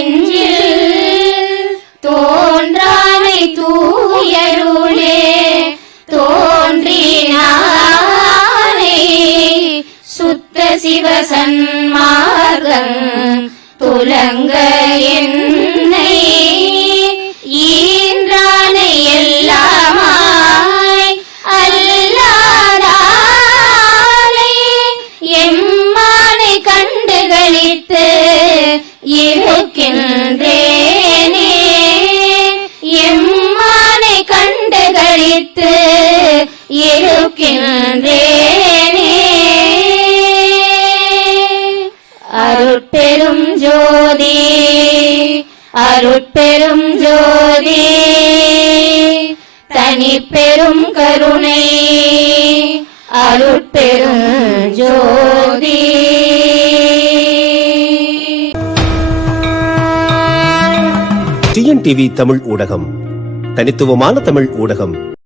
நெஞ்சில் தோன்றானை தூயருளே தோன்றினானே சுத்த சிவ துலங்க என் இருக்கின்றேனே. அருட்பெரும் ஜோதி அருட்பெரும் ஜோதி தனி பெரும் கருணை அருட்பெரும் ஜோதி. டிஎன்டிவி தமிழ் ஊடகம் தனித்துவமான தமிழ் ஊடகம்.